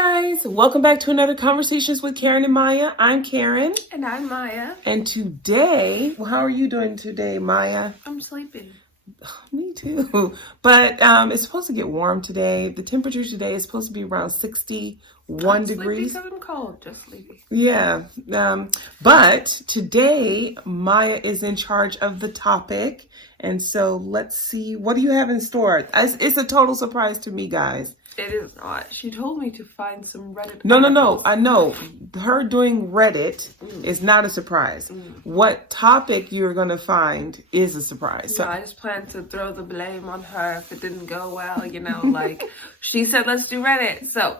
guys, welcome back to another Conversations with Karen and Maya. I'm Karen. And I'm Maya. And today, well, how are you doing today, Maya? I'm sleeping. Me too. But it's supposed to get warm today. The temperature today is supposed to be around 61 degrees. Sleepy because I'm cold, just sleepy. Yeah. But today, Maya is in charge of the topic. And so let's see, what do you have in store? It's a total surprise to me, guys. It is not. She told me to find some Reddit. No. I know. Her doing Reddit is not a surprise. What topic you're going to find is a surprise. So I just plan to throw the blame on her if it didn't go well, like she said, let's do Reddit. So,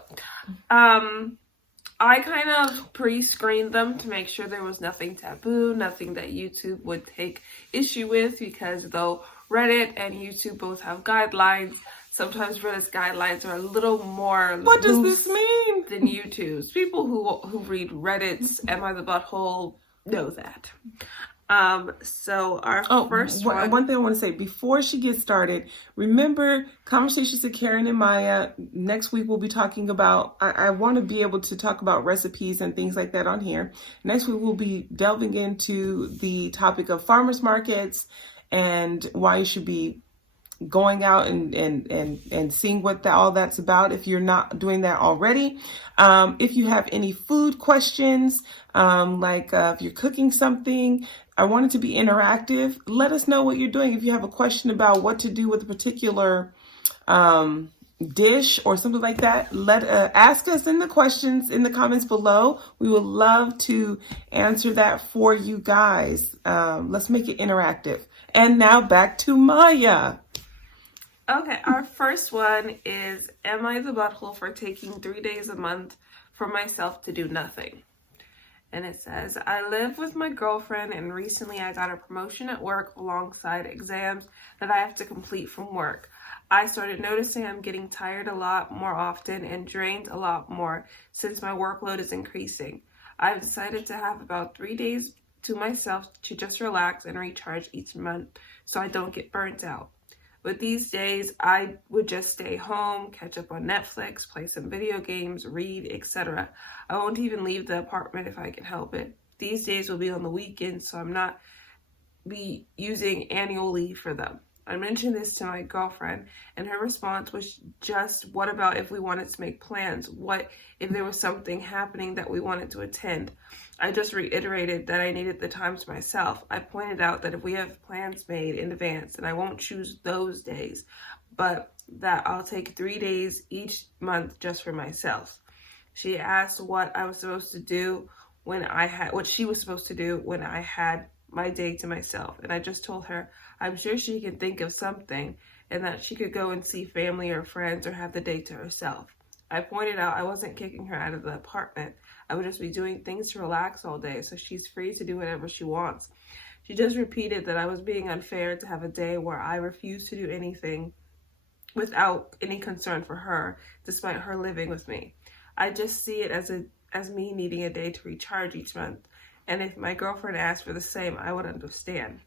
I kind of pre-screened them to make sure there was nothing taboo, nothing that YouTube would take issue with, because though Reddit and YouTube both have guidelines, sometimes Reddit's guidelines are a little more What does this mean? Than YouTube's. People who read Reddit's Am I the Butthole know that. So our first one thing I want to say before she gets started, remember Conversations with Karen and Maya. Next week we'll be talking about, I want to be able to talk about recipes and things like that on here. Next week we'll be delving into the topic of farmers markets and why you should be going out and seeing what all that's about if you're not doing that already. If you have any food questions, if you're cooking something, I want it to be interactive. Let us know what you're doing. If you have a question about what to do with a particular dish or something like that, ask us in the questions in the comments below. We would love to answer that for you guys. Let's make it interactive. And now back to Maya. Okay, our first one is, am I the butthole for taking 3 days a month for myself to do nothing? And it says, I live with my girlfriend and recently I got a promotion at work alongside exams that I have to complete from work. I started noticing I'm getting tired a lot more often and drained a lot more since my workload is increasing. I've decided to have about 3 days to myself to just relax and recharge each month so I don't get burnt out. But these days, I would just stay home, catch up on Netflix, play some video games, read, etc. I won't even leave the apartment if I can help it. These days will be on the weekends, so I'm not be using annual leave for them. I mentioned this to my girlfriend, and her response was just, what about if we wanted to make plans? What if there was something happening that we wanted to attend? I just reiterated that I needed the time to myself. I pointed out that if we have plans made in advance, then I won't choose those days, but that I'll take 3 days each month just for myself. She asked what I was supposed to do what she was supposed to do when I had my day to myself. And I just told her, I'm sure she can think of something and that she could go and see family or friends or have the day to herself. I pointed out I wasn't kicking her out of the apartment. I would just be doing things to relax all day, so she's free to do whatever she wants. She just repeated that I was being unfair to have a day where I refused to do anything without any concern for her, despite her living with me. I just see it as me needing a day to recharge each month. And if my girlfriend asked for the same, I would understand.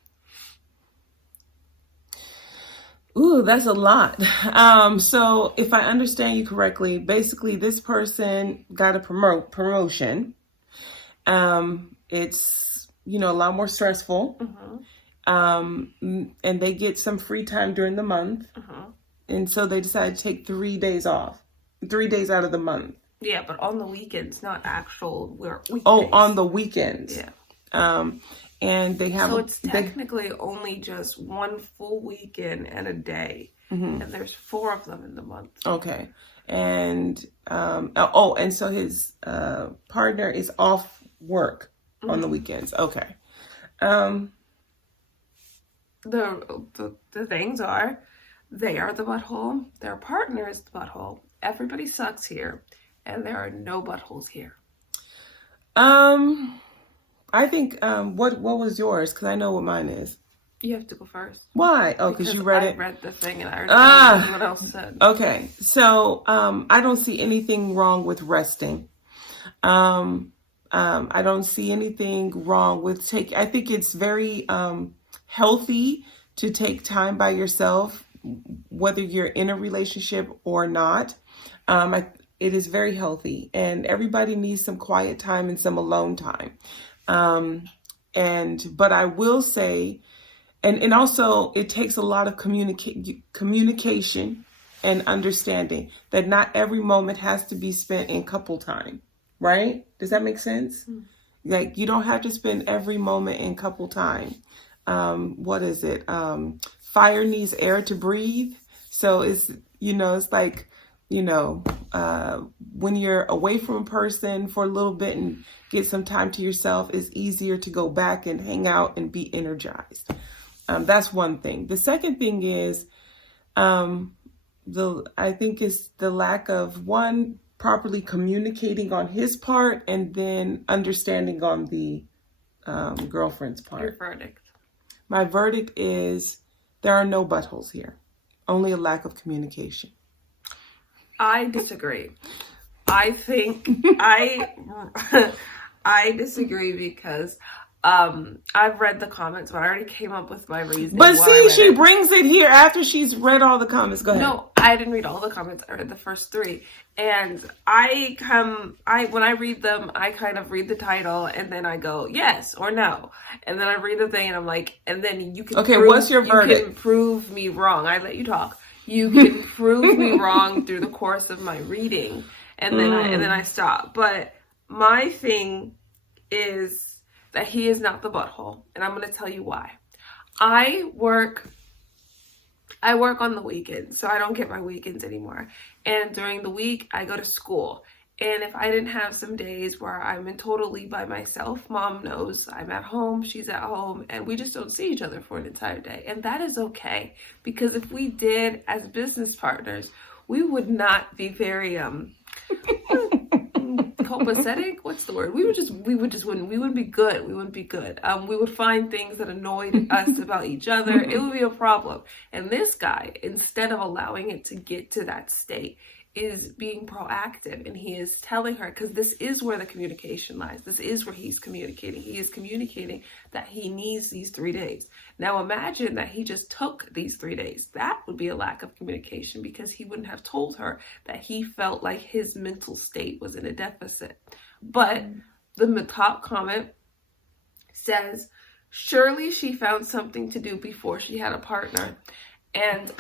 Ooh, that's a lot. So if I understand you correctly, basically this person got a promotion. It's, a lot more stressful. And they get some free time during the month. And so they decided to take 3 days off, 3 days out of the month. Yeah, but on the weekends, not actual weekdays. Oh, on the weekends. Yeah. And they have... So it's technically only just one full weekend and a day. And there's 4 of them in the month. Okay. And, and so his partner is off work on the weekends. Okay. The things are, they are the butthole. Their partner is the butthole. Everybody sucks here. And there are no buttholes here. I think, what was yours? Because I know what mine is. You have to go first. Why? Oh, because you read it? I read the thing and I already know what else said. Okay. So, I don't see anything wrong with resting. I don't see anything wrong with I think it's very, healthy to take time by yourself, whether you're in a relationship or not. it is very healthy, and everybody needs some quiet time and some alone time. But I will say, and also it takes a lot of communication and understanding that not every moment has to be spent in couple time, right? Does that make sense? Mm. Like, you don't have to spend every moment in couple time. What is it? Fire needs air to breathe. So it's like, when you're away from a person for a little bit and get some time to yourself, it's easier to go back and hang out and be energized. That's one thing. The second thing is, I think it's the lack of, one, properly communicating on his part, and then understanding on the girlfriend's part. Your verdict. My verdict is there are no buttholes here. Only a lack of communication. I disagree. I think I disagree because I've read the comments, but I already came up with my reason. But see, she brings it here after she's read all the comments. Go ahead. No, I didn't read all the comments. I read the first 3. And when I read them, I kind of read the title and then I go yes or no. And then I read the thing and I'm like, and then you can what's your verdict? You can prove me wrong. I let you talk. You can prove me wrong through the course of my reading. And then I stop. But my thing is that he is not the butthole. And I'm going to tell you why. I work on the weekends, so I don't get my weekends anymore. And during the week, I go to school. And if I didn't have some days where I'm totally by myself, Mom knows I'm at home, she's at home, and we just don't see each other for an entire day. And that is okay, because if we did as business partners, we would not be very copacetic. What's the word? We wouldn't be good. We wouldn't be good. We would find things that annoyed us about each other. It would be a problem. And this guy, instead of allowing it to get to that state, is being proactive, and he is telling her, because this is where the communication lies. This is where he's communicating. He is communicating that he needs these 3 days. Now imagine that he just took these 3 days. That would be a lack of communication, because he wouldn't have told her that he felt like his mental state was in a deficit. But the top comment says, surely she found something to do before she had a partner. And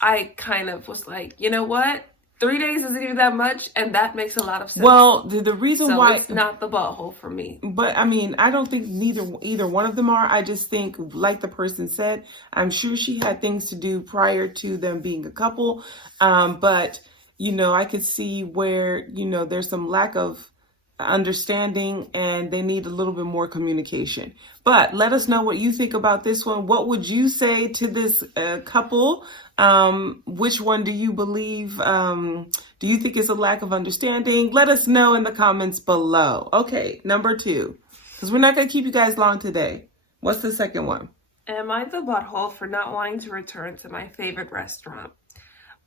I kind of was like, you know what? 3 days isn't even that much, and that makes a lot of sense. Well, the reason why it's not the butthole for me. But I mean, I don't think either one of them are. I just think, like the person said, I'm sure she had things to do prior to them being a couple. But I could see where there's some lack of understanding, and they need a little bit more communication. But let us know what you think about this one. What would you say to this couple? Which one do you believe? Do you think it's a lack of understanding? Let us know in the comments below. Okay, number 2, because we're not going to keep you guys long today. What's the second one? Am I the butthole for not wanting to return to my favorite restaurant?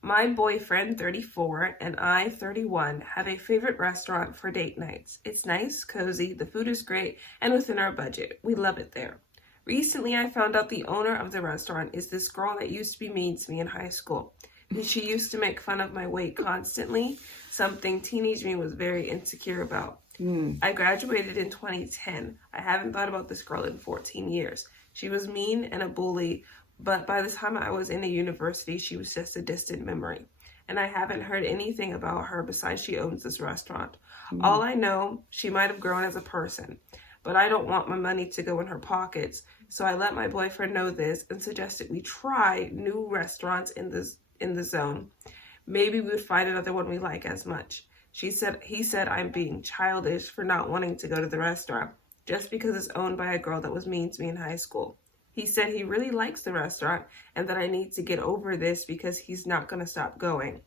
My boyfriend, 34, and I, 31, have a favorite restaurant for date nights. It's nice, cozy, the food is great, and within our budget. We love it there. Recently, I found out the owner of the restaurant is this girl that used to be mean to me in high school. She used to make fun of my weight constantly, something teenage me was very insecure about. I graduated in 2010. I haven't thought about this girl in 14 years. She was mean and a bully, but by the time I was in a university, she was just a distant memory. And I haven't heard anything about her besides she owns this restaurant. All I know, she might have grown as a person, but I don't want my money to go in her pockets. So I let my boyfriend know this and suggested we try new restaurants in the zone. Maybe we would find another one we like as much. He said I'm being childish for not wanting to go to the restaurant just because it's owned by a girl that was mean to me in high school. He said he really likes the restaurant and that I need to get over this because he's not going to stop going.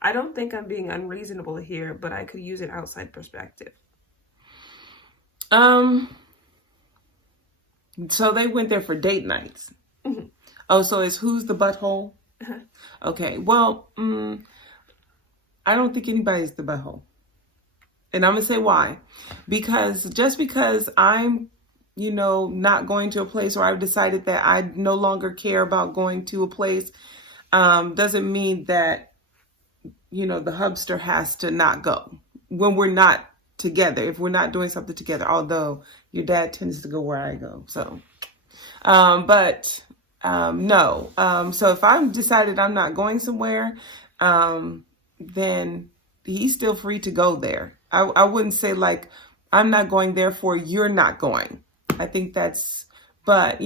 I don't think I'm being unreasonable here, but I could use an outside perspective. So they went there for date nights. Mm-hmm. Oh, so it's who's the butthole? Uh-huh. Okay, well, I don't think anybody's the butthole. And I'm going to say why. Because just because I'm not going to a place, or I've decided that I no longer care about going to a place, doesn't mean that the hubster has to not go when we're not together, if we're not doing something together, although your dad tends to go where I go. So, no. So if I've decided I'm not going somewhere, then he's still free to go there. I wouldn't say like, I'm not going, therefore you're not going. I think but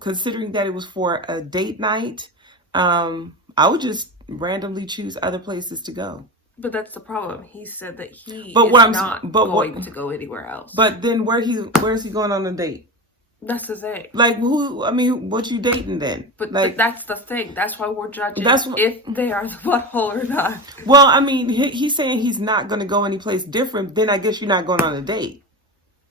considering that it was for a date night, I would just randomly choose other places to go. But that's the problem. He said that he is not going to go anywhere else. But then where's he going on a date? That's the thing. Like what you dating then? But that's the thing. That's why we're judging if they are the butthole or not. Well, I mean, he's saying he's not going to go anyplace different. Then I guess you're not going on a date.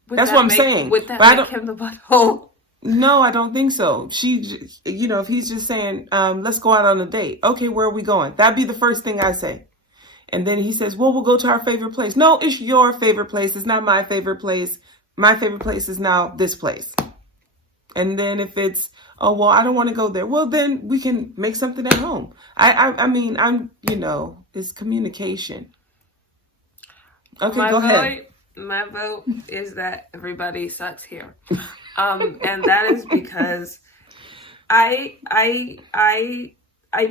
That's what I'm saying. Would that make him the butthole? No, I don't think so. If he's just saying, let's go out on a date. Okay, where are we going? That'd be the first thing I say. And then he says, well, we'll go to our favorite place. No, it's your favorite place. It's not my favorite place. My favorite place is now this place. And then if it's, oh, well, I don't want to go there. Well, then we can make something at home. It's communication. Okay, go ahead. My vote is that everybody sucks here. And that is because I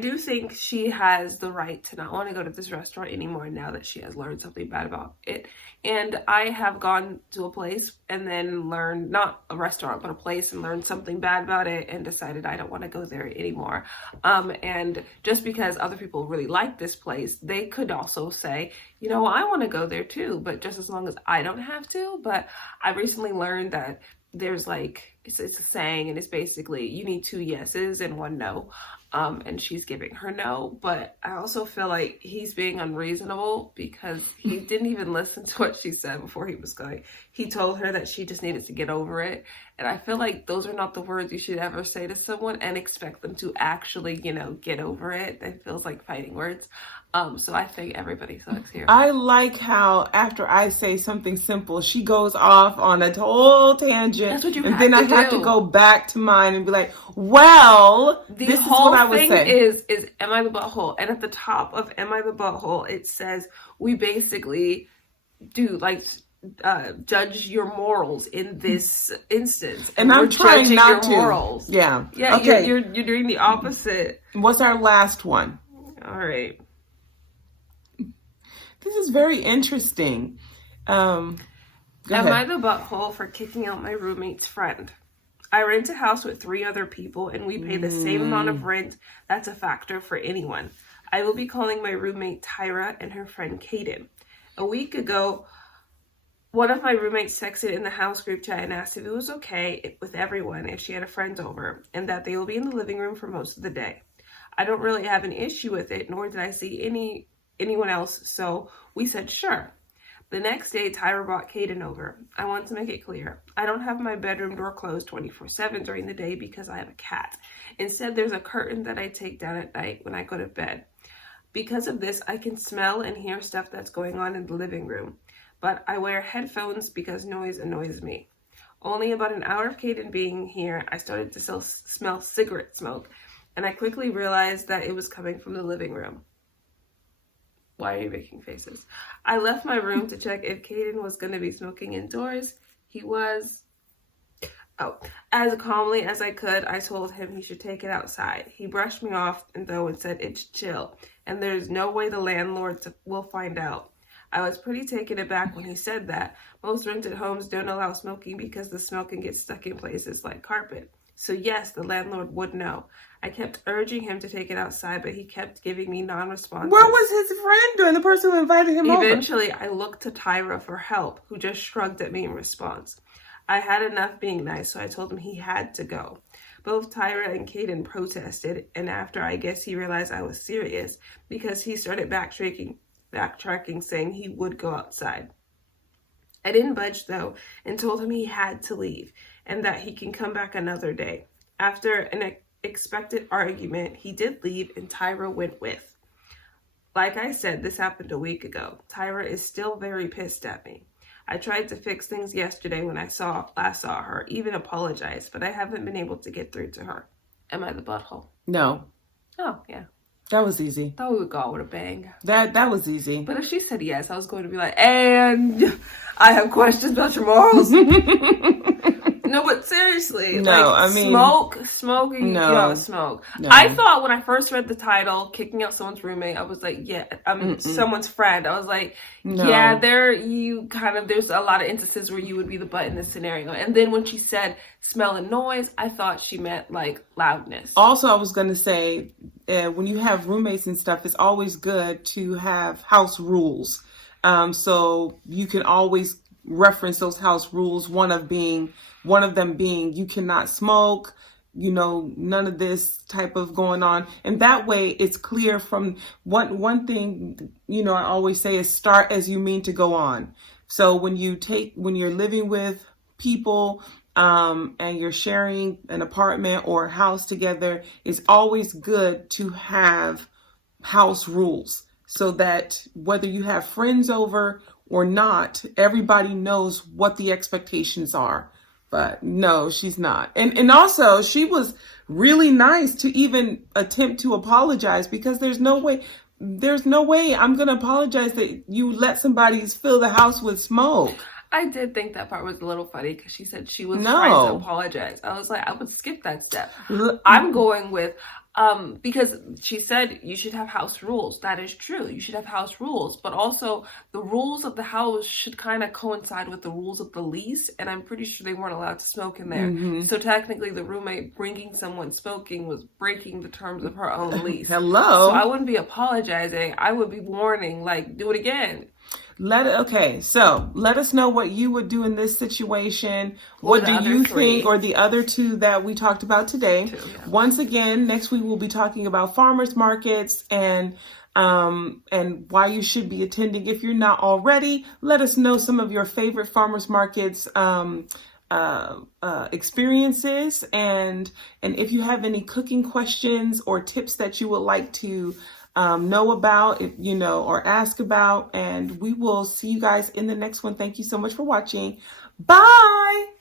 do think she has the right to not want to go to this restaurant anymore now that she has learned something bad about it. And I have gone to a place and then learned, not a restaurant, but a place, and learned something bad about it and decided I don't want to go there anymore. And just because other people really like this place, they could also say, I want to go there too, but just as long as I don't have to. But I recently learned that there's it's a saying, and it's basically you need 2 yeses and 1 no. And she's giving her no, but I also feel like he's being unreasonable because he didn't even listen to what she said before he was going. He told her that she just needed to get over it. And I feel like those are not the words you should ever say to someone and expect them to actually, get over it. That feels like fighting words. So I think everybody sucks here. I like how after I say something simple, she goes off on a whole tangent. That's what you and then I have to go back to mine and be like, well, this is what I would say. Is am I the butthole? And at the top of Am I the Butthole, it says we basically do judge your morals in this instance. And I'm trying not to. Morals. Yeah. Yeah, okay. You're doing the opposite. What's our last one? All right. This is very interesting. Am I the butthole for kicking out my roommate's friend? I rent a house with 3 other people and we pay the same amount of rent. That's a factor for anyone. I will be calling my roommate Tyra and her friend Kaden. A week ago, one of my roommates texted in the house group chat and asked if it was okay with everyone if she had a friend over and that they will be in the living room for most of the day. I don't really have an issue with it, nor did I see anyone else, so we said sure. The next day, Tyra brought Kaden over. I want to make it clear, I don't have my bedroom door closed 24/7 during the day because I have a cat. Instead, there's a curtain that I take down at night when I go to bed. Because of this, I can smell and hear stuff that's going on in the living room, but I wear headphones because noise annoys me. Only about an hour of Kaden being here, I started to smell cigarette smoke, and I quickly realized that it was coming from the living room. Why are you making faces? I left my room to check if Kaden was going to be smoking indoors. He was. As calmly as I could, I told him he should take it outside. He brushed me off and said it's chill, and there's no way the landlord will find out. I was pretty taken aback when he said that. Most rented homes don't allow smoking because the smell can get stuck in places like carpet. So yes, the landlord would know. I kept urging him to take it outside, but he kept giving me non-responses. Where was his friend doing? The person who invited him over? Eventually, I looked to Tyra for help, who just shrugged at me in response. I had enough being nice, so I told him he had to go. Both Tyra and Kaden protested, and after I guess he realized I was serious, because he started backtracking, saying he would go outside. I didn't budge, though, and told him he had to leave, and that he can come back another day. After an expected argument, he did leave and Tyra went with. Like I said, this happened a week ago. Tyra is still very pissed at me. I tried to fix things yesterday when I last saw her, even apologized, but I haven't been able to get through to her. Am I the butthole? No. Oh, yeah. That was easy. Thought we would go out with a bang. That was easy. But if she said yes, I was going to be like, and I have questions about your morals. No, but seriously, No, like, I mean, smoking, no. you don't smoke. No. I thought when I first read the title, kicking out someone's roommate, I was like, yeah, someone's friend. I was like, No. yeah, there's a lot of instances where you would be the butt in this scenario. And then when she said smell and noise, I thought she meant like loudness. Also, I was going to say, when you have roommates and stuff, it's always good to have house rules. So you can always reference those house rules. One of them being you cannot smoke, none of this type of going on. And that way it's clear from one thing, I always say is start as you mean to go on. So when you're living with people, and you're sharing an apartment or a house together, it's always good to have house rules so that whether you have friends over or not, everybody knows what the expectations are. But no, she's not. And also, she was really nice to even attempt to apologize, because there's no way I'm going to apologize that you let somebody fill the house with smoke. I did think that part was a little funny because she said she was trying to apologize. I was like, I would skip that step. I'm going with, because she said you should have house rules. That is true. You should have house rules, but also the rules of the house should kind of coincide with the rules of the lease. And I'm pretty sure they weren't allowed to smoke in there. Mm-hmm. So technically the roommate bringing someone smoking was breaking the terms of her own lease. Hello. So I wouldn't be apologizing. I would be warning, like, do it again. So let us know what you would do in this situation. What do you think, or the other two that we talked about today? Once again, next week we'll be talking about farmers markets and why you should be attending if you're not already. Let us know some of your favorite farmers markets experiences, and if you have any cooking questions or tips that you would like to know about, or ask about. And we will see you guys in the next one. Thank you so much for watching. Bye.